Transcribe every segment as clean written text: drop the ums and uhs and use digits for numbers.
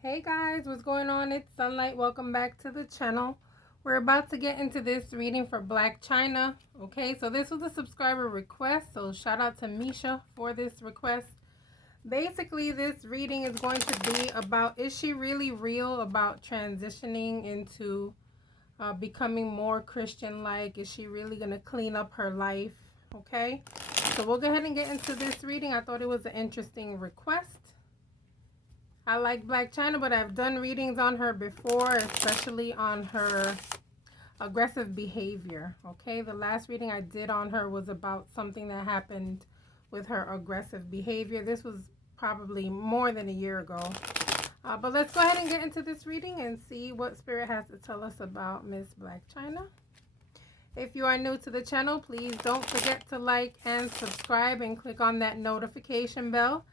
Hey guys, what's going on? It's Sunlight. Welcome back to the channel. We're about to get into this reading for Blac Chyna. Okay, so this was a subscriber request, so shout out to Misha for this request. Basically, this reading is going to be about, is she really real about transitioning into becoming more Christian-like? Is she really going to clean up her life? Okay, so we'll go ahead and get into this reading. I thought it was an interesting request. I like Blac Chyna, but I've done readings on her before, especially on her aggressive behavior. Okay, the last reading I did on her was about something that happened with her aggressive behavior. This was probably more than a year ago. But let's go ahead and get into this reading and see what Spirit has to tell us about Miss Blac Chyna. If you are new to the channel, please don't forget to like and subscribe and click on that notification bell.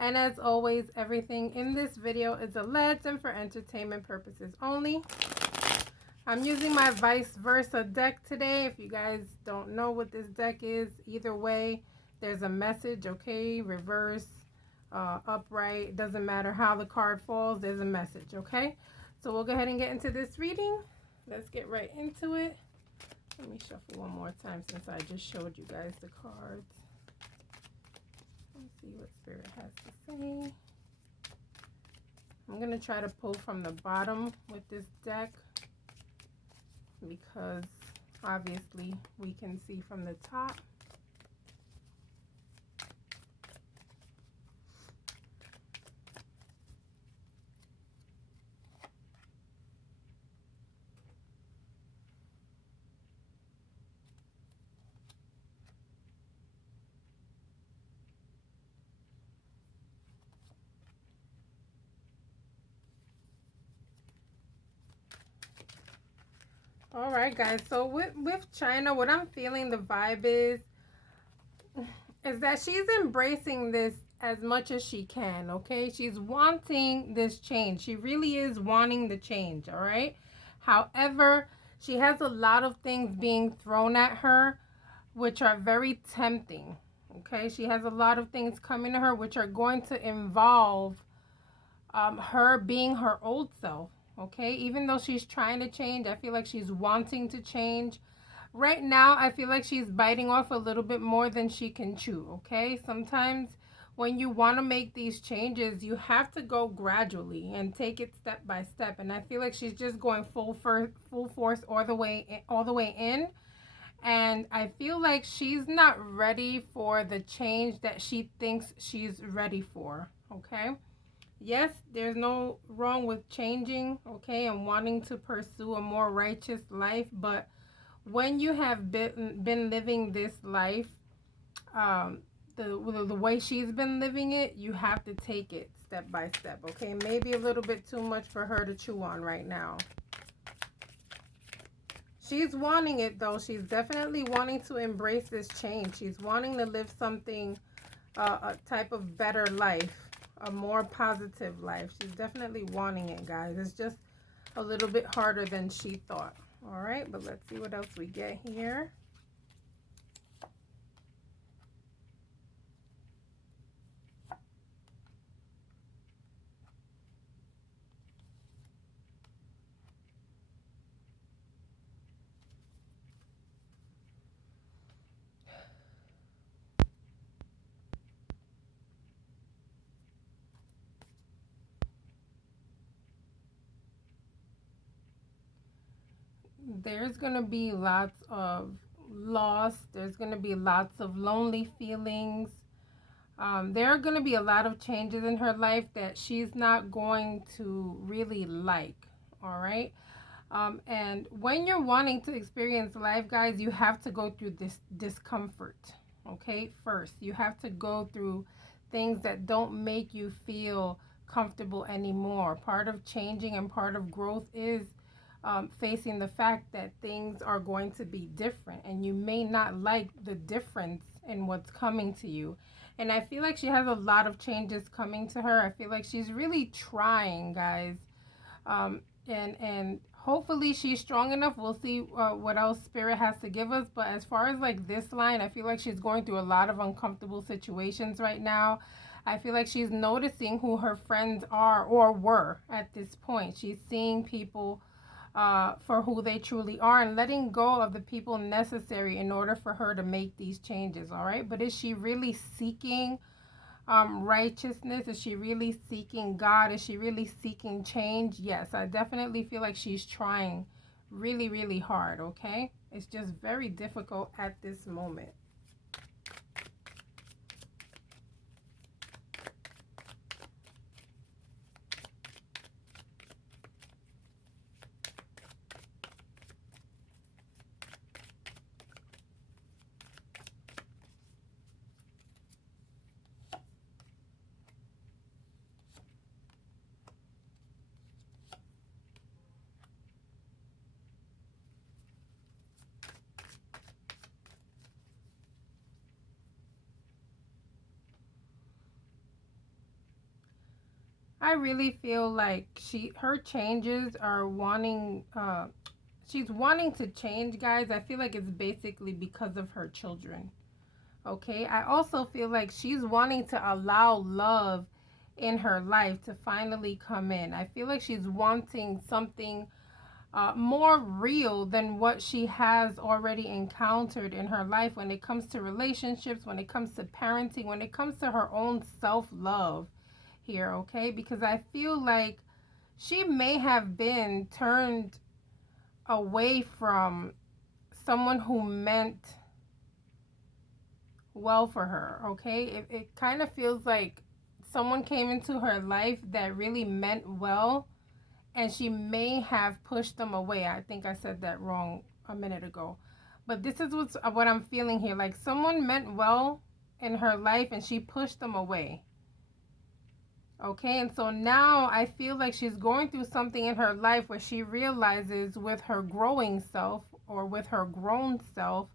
And as always, everything in this video is alleged and for entertainment purposes only. I'm using my vice versa deck today. If you guys don't know what this deck is, either way, there's a message, okay? Reverse, upright, it doesn't matter how the card falls, there's a message, okay? So we'll go ahead and get into this reading. Let's get right into it. Let me shuffle one more time since I just showed you guys the cards. Let's see what Spirit has to say. I'm going to try to pull from the bottom with this deck because obviously we can see from the top. All right, guys. So with Chyna, what I'm feeling the vibe is that she's embracing this as much as she can, okay? She's wanting this change. She really is wanting the change, all right? However, she has a lot of things being thrown at her which are very tempting, okay? She has a lot of things coming to her which are going to involve her being her old self. Okay, even though she's trying to change, I feel like she's wanting to change. Right now, I feel like she's biting off a little bit more than she can chew. Okay, sometimes when you want to make these changes, you have to go gradually and take it step by step. And I feel like she's just going full force all the way in. And I feel like she's not ready for the change that she thinks she's ready for. Okay. Yes, there's no wrong with changing, okay, and wanting to pursue a more righteous life, but when you have been living this life, the way she's been living it, you have to take it step by step, okay? Maybe a little bit too much for her to chew on right now. She's wanting it, though. She's definitely wanting to embrace this change. She's wanting to live something, a type of better life. A more positive life. She's definitely wanting it, guys. It's just a little bit harder than she thought. All right, but let's see what else we get here. There's going to be lots of loss. There's going to be lots of lonely feelings. There are going to be a lot of changes in her life that she's not going to really like. All right. And when you're wanting to experience life, guys, you have to go through this discomfort. Okay. First, you have to go through things that don't make you feel comfortable anymore. Part of changing and part of growth is facing the fact that things are going to be different and you may not like the difference in what's coming to you. And I feel like she has a lot of changes coming to her. I feel like she's really trying, guys. And hopefully she's strong enough. We'll see what else Spirit has to give us. But as far as like this line, I feel like she's going through a lot of uncomfortable situations right now. I feel like she's noticing who her friends are or were at this point. She's seeing people for who they truly are and letting go of the people necessary in order for her to make these changes, all right? But is she really seeking righteousness? Is she really seeking God? Is she really seeking change? Yes, I definitely feel like she's trying really, really hard, okay? It's just very difficult at this moment. I really feel like her changes are wanting she's wanting to change, guys. I feel like it's basically because of her children. Okay? I also feel like she's wanting to allow love in her life to finally come in. I feel like she's wanting something more real than what she has already encountered in her life when it comes to relationships, when it comes to parenting, when it comes to her own self-love here, okay? Because I feel like she may have been turned away from someone who meant well for her, okay? It kind of feels like someone came into her life that really meant well, and she may have pushed them away. I think I said that wrong a minute ago. But this is what I'm feeling here. Like someone meant well in her life and she pushed them away. Okay, and so now I feel like she's going through something in her life where she realizes with her growing self or with her grown self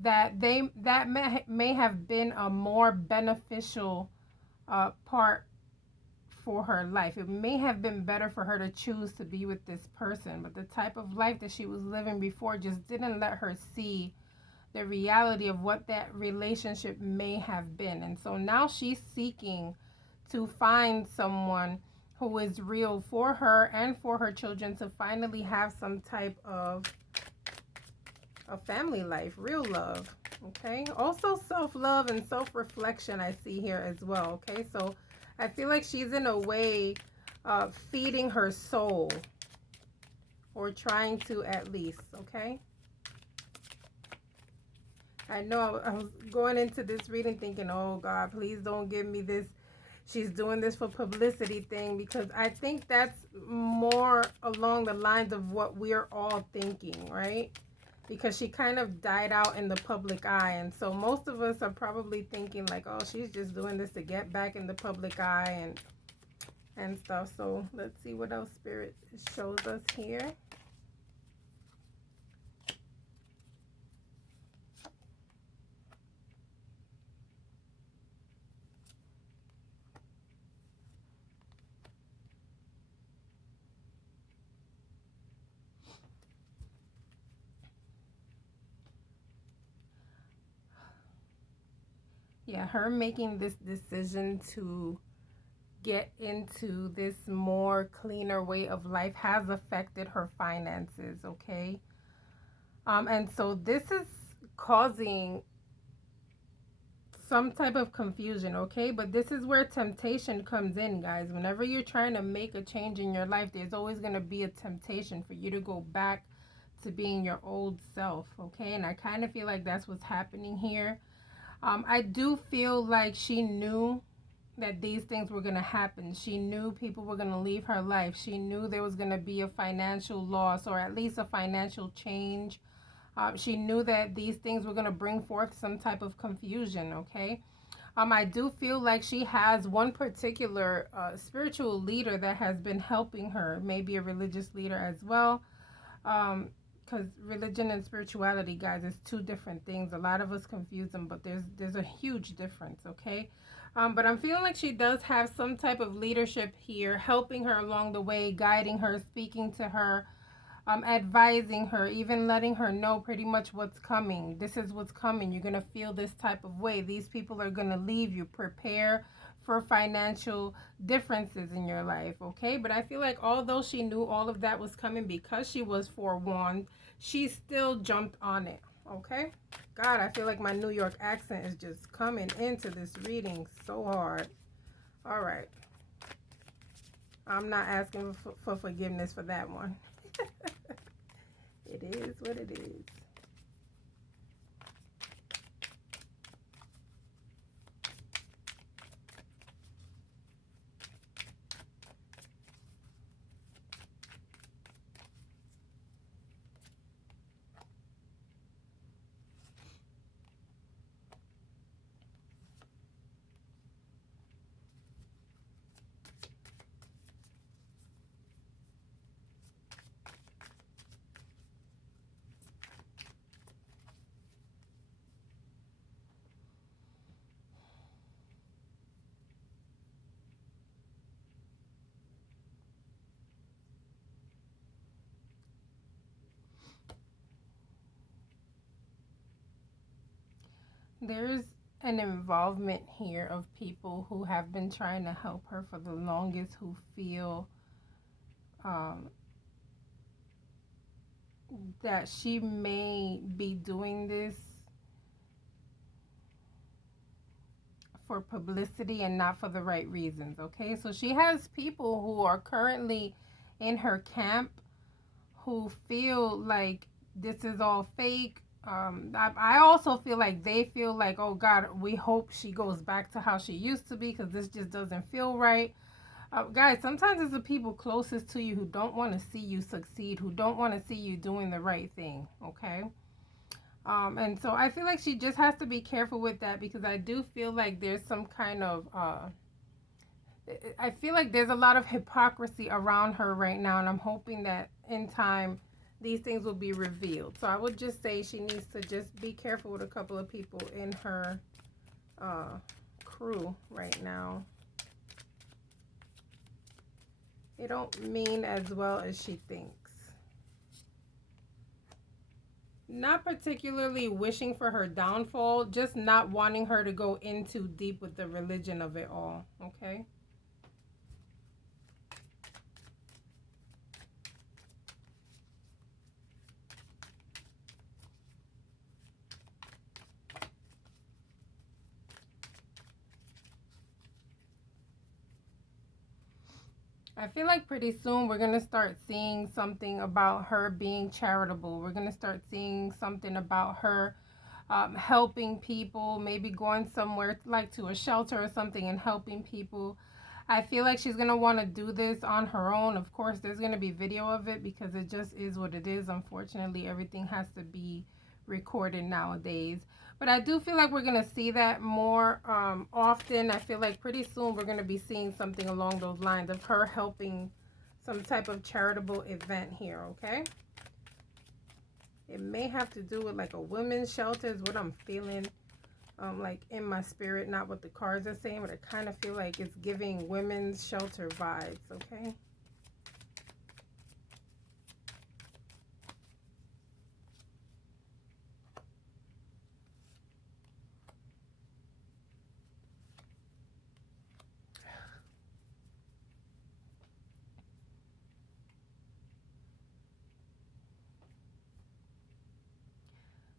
that may have been a more beneficial part for her life. It may have been better for her to choose to be with this person, but the type of life that she was living before just didn't let her see the reality of what that relationship may have been. And so now she's seeking to find someone who is real for her and for her children, to finally have some type of a family life, real love. Okay, also self-love and self-reflection I see here as well. Okay, so I feel like she's in a way feeding her soul, or trying to at least. Okay, I know I was going into this reading thinking, oh God, please don't give me this she's doing this for publicity thing, because I think that's more along the lines of what we're all thinking, right? Because she kind of died out in the public eye, and so most of us are probably thinking like, oh, she's just doing this to get back in the public eye and stuff. So let's see what else Spirit shows us here. Yeah, her making this decision to get into this more cleaner way of life has affected her finances, okay? And so this is causing some type of confusion, okay? But this is where temptation comes in, guys. Whenever you're trying to make a change in your life, there's always going to be a temptation for you to go back to being your old self, okay? And I kind of feel like that's what's happening here. I do feel like she knew that these things were going to happen. She knew people were going to leave her life. She knew there was going to be a financial loss, or at least a financial change. She knew that these things were going to bring forth some type of confusion, okay? I do feel like she has one particular spiritual leader that has been helping her, maybe a religious leader as well. Because religion and spirituality, guys, is two different things. A lot of us confuse them, but there's a huge difference, okay? But I'm feeling like she does have some type of leadership here, helping her along the way, guiding her, speaking to her, advising her, even letting her know pretty much what's coming. This is what's coming. You're going to feel this type of way. These people are going to leave you. Prepare for financial differences in your life, okay? But I feel like although she knew all of that was coming because she was forewarned, she still jumped on it, okay? God, I feel like my New York accent is just coming into this reading so hard. All right. I'm not asking for forgiveness for that one. It is what it is. There's an involvement here of people who have been trying to help her for the longest, who feel that she may be doing this for publicity and not for the right reasons, okay? So she has people who are currently in her camp who feel like this is all fake. I also feel like they feel like, oh God, we hope she goes back to how she used to be because this just doesn't feel right. Guys, sometimes it's the people closest to you who don't want to see you succeed, who don't want to see you doing the right thing, okay? And so I feel like she just has to be careful with that because I do feel like there's some kind of, I feel like there's a lot of hypocrisy around her right now, and I'm hoping that in time these things will be revealed. So I would just say she needs to just be careful with a couple of people in her crew right now. They don't mean as well as she thinks. Not particularly wishing for her downfall, just not wanting her to go in too deep with the religion of it all, okay? I feel like pretty soon we're going to start seeing something about her being charitable. We're going to start seeing something about her helping people, maybe going somewhere like to a shelter or something and helping people. I feel like she's going to want to do this on her own. Of course, there's going to be video of it because it just is what it is. Unfortunately, everything has to be recorded nowadays. But I do feel like we're going to see that more often. I feel like pretty soon we're going to be seeing something along those lines of her helping some type of charitable event here, okay? It may have to do with like a women's shelter is what I'm feeling like in my spirit, not what the cards are saying, but I kind of feel like it's giving women's shelter vibes, okay?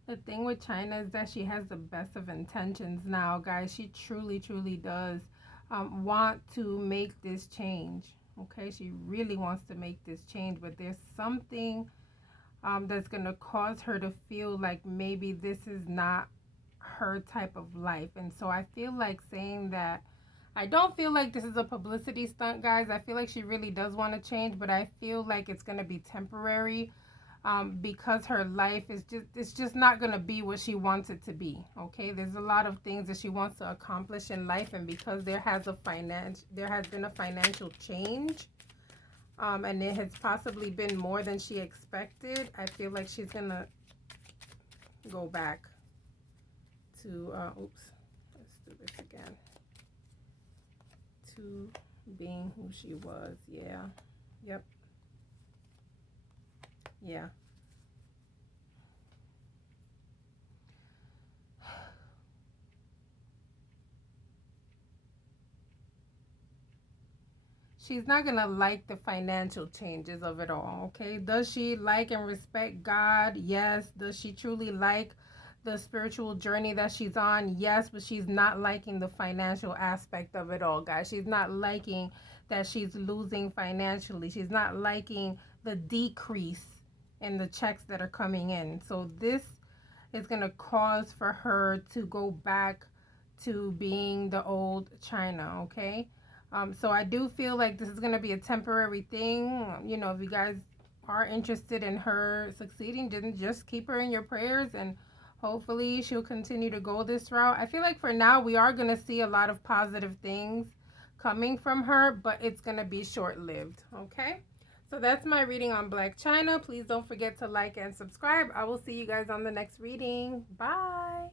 The thing with Chyna is that she has the best of intentions now, guys. She truly, truly does want to make this change. Okay, she really wants to make this change, but there's something that's going to cause her to feel like maybe this is not her type of life. And so I feel like saying that I don't feel like this is a publicity stunt, guys. I feel like she really does want to change, but I feel like it's going to be temporary. Because her life is it's just not going to be what she wants it to be, okay? There's a lot of things that she wants to accomplish in life, and because there has been a financial change, and it has possibly been more than she expected, I feel like she's going to go back to, oops, let's do this again, to being who she was, yeah, yep. Yeah. she's not going to like the financial changes of it all, okay? Does she like and respect God? Yes. Does she truly like the spiritual journey that she's on? Yes, but she's not liking the financial aspect of it all, guys. She's not liking that she's losing financially. She's not liking the decrease in the checks that are coming in. So this is going to cause for her to go back to being the old Chyna, okay? So I do feel like this is going to be a temporary thing. You know, if you guys are interested in her succeeding, then just keep her in your prayers, and hopefully she'll continue to go this route. I feel like for now we are going to see a lot of positive things coming from her, but it's going to be short-lived, okay? So that's my reading on Blac Chyna. Please don't forget to like and subscribe. I will see you guys on the next reading. Bye.